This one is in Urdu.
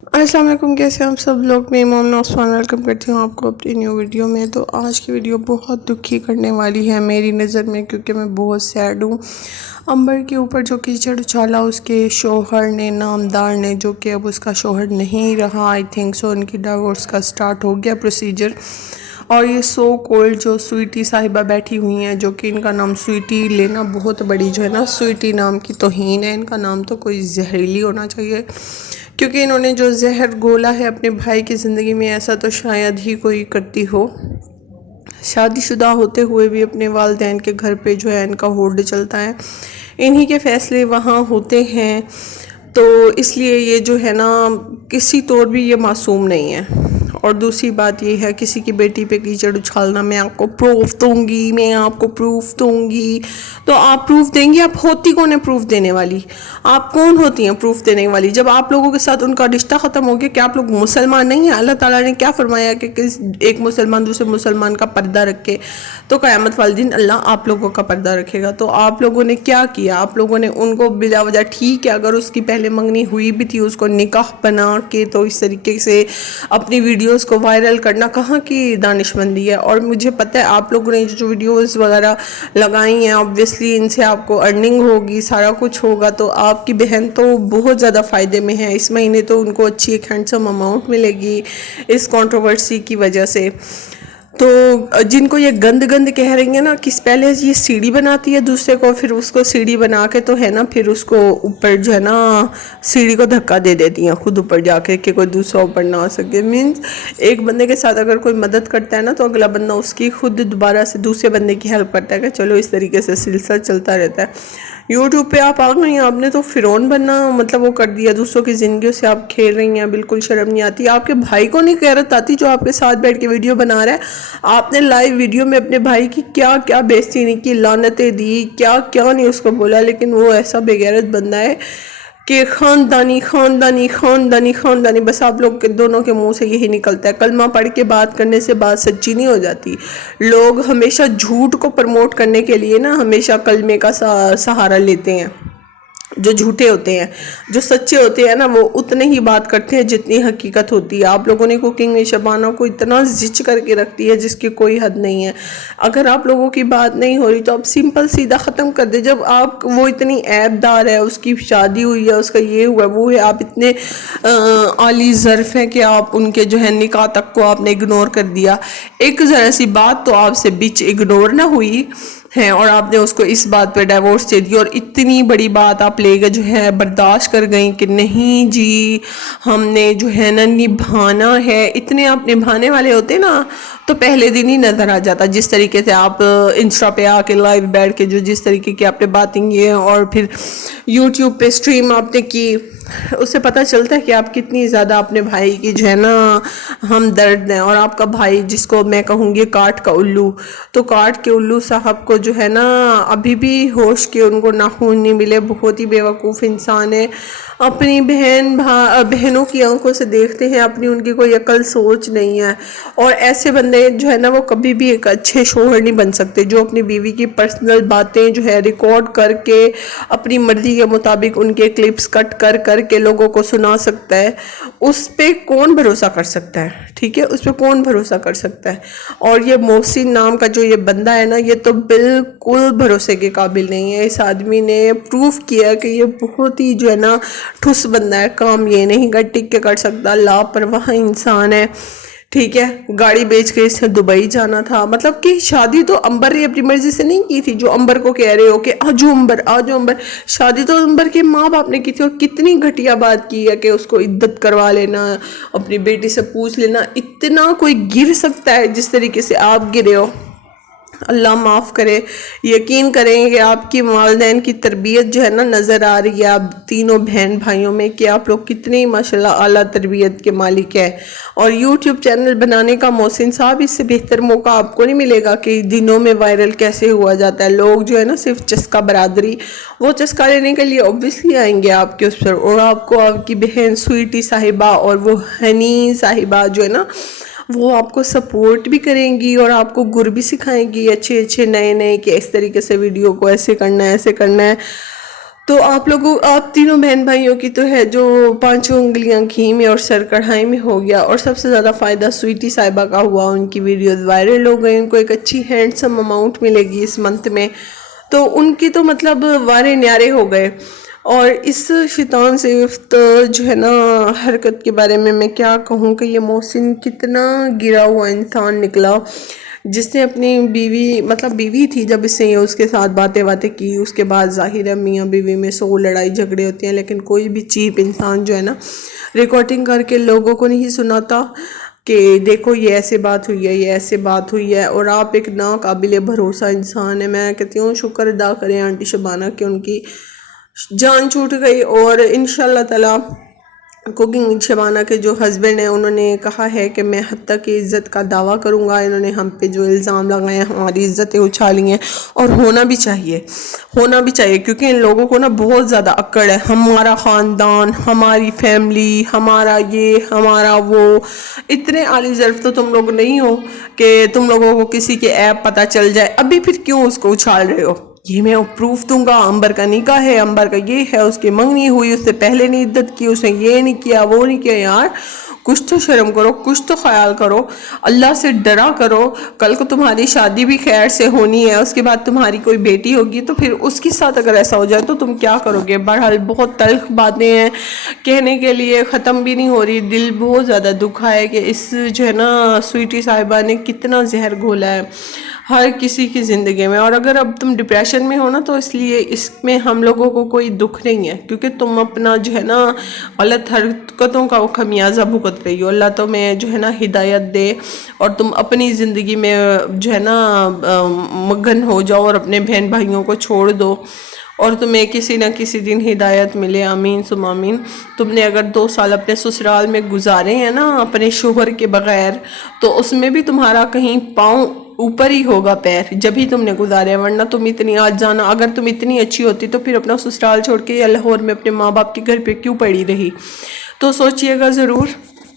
السلام علیکم، کیسے ہیں آپ سب لوگ؟ میں مومنہ عثمان ویلکم کرتی ہوں آپ کو اپنی نیو ویڈیو میں۔ تو آج کی ویڈیو بہت دکھی کرنے والی ہے میری نظر میں، کیونکہ میں بہت سیڈ ہوں۔ امبر کے اوپر جو کیچڑ اچھالا اس کے شوہر نے، نامدار نے، جو کہ اب اس کا شوہر نہیں رہا، آئی تھنک سو ان کی ڈیورس کا سٹارٹ ہو گیا پروسیجر۔ اور یہ سو کولڈ جو سویٹی صاحبہ بیٹھی ہوئی ہیں، جو کہ ان کا نام سویٹی لینا بہت بڑی جو ہے نا، سویٹی نام کی توہین ہے۔ ان کا نام تو کوئی زہریلی ہونا چاہیے، کیونکہ انہوں نے جو زہر گھولا ہے اپنے بھائی کی زندگی میں، ایسا تو شاید ہی کوئی کرتی ہو۔ شادی شدہ ہوتے ہوئے بھی اپنے والدین کے گھر پہ جو ہے ان کا ہولڈ چلتا ہے، انہی کے فیصلے وہاں ہوتے ہیں۔ تو اس لیے یہ جو ہے نا، کسی طور بھی یہ معصوم نہیں ہے۔ اور دوسری بات یہ ہے، کسی کی بیٹی پہ کیچڑ اچھالنا، میں آپ کو پروف دوں گی، میں آپ کو پروف دوں گی۔ تو آپ پروف دیں گی؟ آپ ہوتی کون ہے پروف دینے والی؟ آپ کون ہوتی ہیں پروف دینے والی؟ جب آپ لوگوں کے ساتھ ان کا رشتہ ختم ہو گیا، کہ آپ لوگ مسلمان نہیں ہیں؟ اللہ تعالیٰ نے کیا فرمایا کہ ایک مسلمان دوسرے مسلمان کا پردہ رکھے، تو قیامت والے دن اللہ آپ لوگوں کا پردہ رکھے گا۔ تو آپ لوگوں نے کیا کیا؟ آپ لوگوں نے ان کو بلا وجہ، ٹھیک ہے اگر اس کی پہلے منگنی ہوئی بھی تھی، اس کو نکاح بنا کے تو اس طریقے سے اپنی ویڈیوز کو وائرل کرنا کہاں کی دانش مندی ہے؟ اور مجھے پتہ ہے آپ لوگوں نے جو ویڈیوز وغیرہ لگائی ہیں، obviously ان سے آپ کو ارننگ ہوگی، سارا کچھ ہوگا، تو آپ کی بہن تو بہت زیادہ فائدے میں ہے۔ اس مہینے تو ان کو اچھی ایک ہینڈسم اماؤنٹ ملے گی اس کنٹروورسی کی وجہ سے۔ تو جن کو یہ گند کہہ رہی ہیں نا، کہ پہلے یہ سیڑھی بناتی ہے دوسرے کو، پھر اس کو سیڑھی بنا کے تو ہے نا، پھر اس کو اوپر جو ہے نا سیڑھی کو دھکا دے دیتی ہیں خود اوپر جا کے، کہ کوئی دوسرا اوپر نہ آ سکے۔ مینز ایک بندے کے ساتھ اگر کوئی مدد کرتا ہے نا، تو اگلا بندہ اس کی خود دوبارہ سے دوسرے بندے کی ہیلپ کرتا ہے، کہ چلو اس طریقے سے سلسلہ چلتا رہتا ہے۔ یوٹیوب پہ آپ آ گئی ہیں، آپ نے تو فرعون بننا مطلب وہ کر دیا، دوسروں کی زندگیوں سے آپ کھیل رہی ہیں، بالکل شرم نہیں آتی آپ کے بھائی کو؟ نہیں غیرت آتی جو آپ کے ساتھ بیٹھ کے ویڈیو بنا رہا ہے؟ آپ نے لائیو ویڈیو میں اپنے بھائی کی کیا کیا بےزتی نہیں کی، لعنتیں دی، کیا کیا نہیں اس کو بولا، لیکن وہ ایسا بے غیرت بندہ ہے کہ خاندانی خاندانی خاندانی خاندانی، بس آپ لوگ کے دونوں کے منہ سے یہی نکلتا ہے۔ کلمہ پڑھ کے بات کرنے سے بات سچی نہیں ہو جاتی۔ لوگ ہمیشہ جھوٹ کو پرموٹ کرنے کے لیے نا، ہمیشہ کلمے کا سہارا لیتے ہیں۔ جو جھوٹے ہوتے ہیں، جو سچے ہوتے ہیں نا، وہ اتنے ہی بات کرتے ہیں جتنی حقیقت ہوتی ہے۔ آپ لوگوں نے کوکنگ میں شبانہ کو اتنا زچ کر کے رکھتی ہے جس کی کوئی حد نہیں ہے۔ اگر آپ لوگوں کی بات نہیں ہو رہی تو آپ سمپل سیدھا ختم کر دیں۔ جب آپ وہ اتنی عیب دار ہے، اس کی شادی ہوئی ہے، اس کا یہ ہوا وہ ہے، آپ اتنے عالی ظرف ہیں کہ آپ ان کے جو ہے نکاح تک کو آپ نے اگنور کر دیا۔ ایک ذرا سی بات تو آپ سے بیچ اگنور نہ ہوئی ہے، اور آپ نے اس کو اس بات پہ ڈیورس دے دی، اور اتنی بڑی بات آپ لے گئے جو ہے برداشت کر گئیں کہ نہیں جی ہم نے جو ہے نا نبھانا ہے۔ اتنے آپ نبھانے والے ہوتے نا تو پہلے دن ہی نظر آ جاتا، جس طریقے سے آپ انسٹا پہ آ کے لائیو بیٹھ کے جس طریقے کی آپ نے باتیں کی، اور پھر یوٹیوب پہ سٹریم آپ نے کی، اس سے پتہ چلتا ہے کہ آپ کتنی زیادہ اپنے بھائی کی جو ہے نا ہم درد ہیں۔ اور آپ کا بھائی، جس کو میں کہوں گی کاٹ کا الو، تو کاٹ کے الو صاحب کو جو ہے نا ابھی بھی ہوش کے ان کو ناخون نہیں ملے، بہت ہی بیوقوف انسان ہے۔ اپنی بہنوں کی آنکھوں سے دیکھتے ہیں، اپنی ان کی کوئی عقل سوچ نہیں ہے۔ اور ایسے بندے جو ہے نا وہ کبھی بھی ایک اچھے شوہر نہیں بن سکتے، جو اپنی بیوی کی پرسنل باتیں جو ہے ریکارڈ کر کے اپنی مرضی کے مطابق ان کے کلپس کٹ کر کر کے لوگوں کو سنا سکتا ہے۔ اس پہ کون بھروسہ کر سکتا ہے؟ ٹھیک ہے، اس پہ کون بھروسہ کر سکتا ہے؟ اور یہ محسن نام کا جو یہ بندہ ہے نا، یہ تو بالکل بھروسے کے قابل نہیں ہے۔ اس آدمی نے پروف کیا کہ یہ بہت ہی جو ہے نا ٹھس بندہ ہے، کام یہ نہیں ٹک کے کر سکتا، لاپرواہ انسان ہے۔ ٹھیک ہے، گاڑی بیچ کے اس نے دبئی جانا تھا، مطلب کہ شادی تو امبر نے اپنی مرضی سے نہیں کی تھی، جو امبر کو کہہ رہے ہو کہ آجو امبر آجو امبر، شادی تو امبر کے ماں باپ نے کی تھی۔ اور کتنی گھٹیا بات کی ہے کہ اس کو عدت کروا لینا، اپنی بیٹی سے پوچھ لینا۔ اتنا کوئی گر سکتا ہے جس طریقے سے آپ گرے ہو؟ اللہ معاف کرے۔ یقین کریں کہ آپ کی والدین کی تربیت جو ہے نا نظر آ رہی ہے آپ تینوں بہن بھائیوں میں، کہ آپ لوگ کتنی ماشاءاللہ اعلیٰ تربیت کے مالک ہیں۔ اور یوٹیوب چینل بنانے کا محسن صاحب، اس سے بہتر موقع آپ کو نہیں ملے گا کہ دنوں میں وائرل کیسے ہوا جاتا ہے۔ لوگ جو ہے نا صرف چسکا برادری، وہ چسکا لینے کے لیے obviously آئیں گے آپ کے اس پر، اور آپ کو آپ کی بہن سویٹی صاحبہ اور وہ ہنی صاحبہ جو ہے نا، وہ آپ کو سپورٹ بھی کریں گی، اور آپ کو گر بھی سکھائیں گی اچھے اچھے نئے نئے، کہ اس طریقے سے ویڈیو کو ایسے کرنا ہے ایسے کرنا ہے۔ تو آپ تینوں بہن بھائیوں کی تو ہے جو 5 انگلیاں گھی میں اور سر کڑھائی میں ہو گیا، اور سب سے زیادہ فائدہ سویٹی صاحبہ کا ہوا، ان کی ویڈیوز وائرل ہو گئی، ان کو ایک اچھی ہینڈسم اماؤنٹ ملے گی اس منتھ میں، تو ان کی تو مطلب وارے نیارے ہو گئے۔ اور اس شیطان صفت جو ہے نا حرکت کے بارے میں کیا کہوں کہ یہ محسن کتنا گرا ہوا انسان نکلا، جس نے اپنی بیوی، مطلب بیوی تھی جب اس نے اس کے ساتھ باتیں کی، اس کے بعد ظاہر ہے میاں بیوی میں 100 لڑائی جھگڑے ہوتے ہیں، لیکن کوئی بھی چیپ انسان جو ہے نا ریکارڈنگ کر کے لوگوں کو نہیں سناتا کہ دیکھو یہ ایسے بات ہوئی ہے، یہ ایسے بات ہوئی ہے، اور آپ ایک ناقابل بھروسہ انسان ہے۔ میں کہتی ہوں شکر ادا کریں آنٹی شبانہ کہ ان کی جان چھوٹ گئی، اور انشاءاللہ تعالی کوکنگ شبانہ کے جو ہسبینڈ ہیں انہوں نے کہا ہے کہ میں حد تک عزت کا دعویٰ کروں گا، انہوں نے ہم پہ جو الزام لگائے ہیں ہماری عزتیں اچھالی ہیں، اور ہونا بھی چاہیے کیونکہ ان لوگوں کو نا بہت زیادہ اکڑ ہے، ہمارا خاندان، ہماری فیملی، ہمارا یہ ہمارا وہ، اتنے عالی ظرف تو تم لوگ نہیں ہو کہ تم لوگوں کو کسی کے ایپ پتہ چل جائے، ابھی پھر کیوں اس کو اچھال رہے ہو؟ یہ میں پروف دوں گا، امبر کا نکاح ہے، امبر کا یہ ہے، اس کی منگنی ہوئی، اس سے پہلے نہیں عدت کی، اس نے یہ نہیں کیا وہ نہیں کیا۔ یار کچھ تو شرم کرو، کچھ تو خیال کرو، اللہ سے ڈرا کرو۔ کل کو تمہاری شادی بھی خیر سے ہونی ہے، اس کے بعد تمہاری کوئی بیٹی ہوگی تو پھر اس کے ساتھ اگر ایسا ہو جائے تو تم کیا کرو گے؟ بہرحال بہت تلخ باتیں ہیں کہنے کے لیے، ختم بھی نہیں ہو رہی، دل بہت زیادہ دکھا ہے کہ اس جو ہے نا سویٹی صاحبہ نے کتنا زہر گھولا ہے ہر کسی کی زندگی میں۔ اور اگر اب تم ڈپریشن میں ہو نا تو اس لیے اس میں ہم لوگوں کو کوئی دکھ نہیں ہے، کیونکہ تم اپنا جو ہے نا غلط حرکتوں کا خمیازہ بھگت رہی ہو۔ اللہ تمہیں جو ہے نا ہدایت دے اور تم اپنی زندگی میں جو ہے نا مگن ہو جاؤ اور اپنے بہن بھائیوں کو چھوڑ دو، اور تمہیں کسی نہ کسی دن ہدایت ملے، آمین ثم آمین۔ تم نے اگر 2 سال اپنے سسرال میں گزارے ہیں نا اپنے شوہر کے بغیر، تو اس میں بھی تمہارا کہیں پاؤں اوپر ہی ہوگا پیر، جب ہی تم نے گزارے، ورنہ تم اتنی آج جانا، اگر تم اتنی اچھی ہوتی تو پھر اپنا سسرال چھوڑ کے یا لاہور میں اپنے ماں باپ کے گھر پہ کیوں پڑی رہی؟ تو سوچئے گا ضرور۔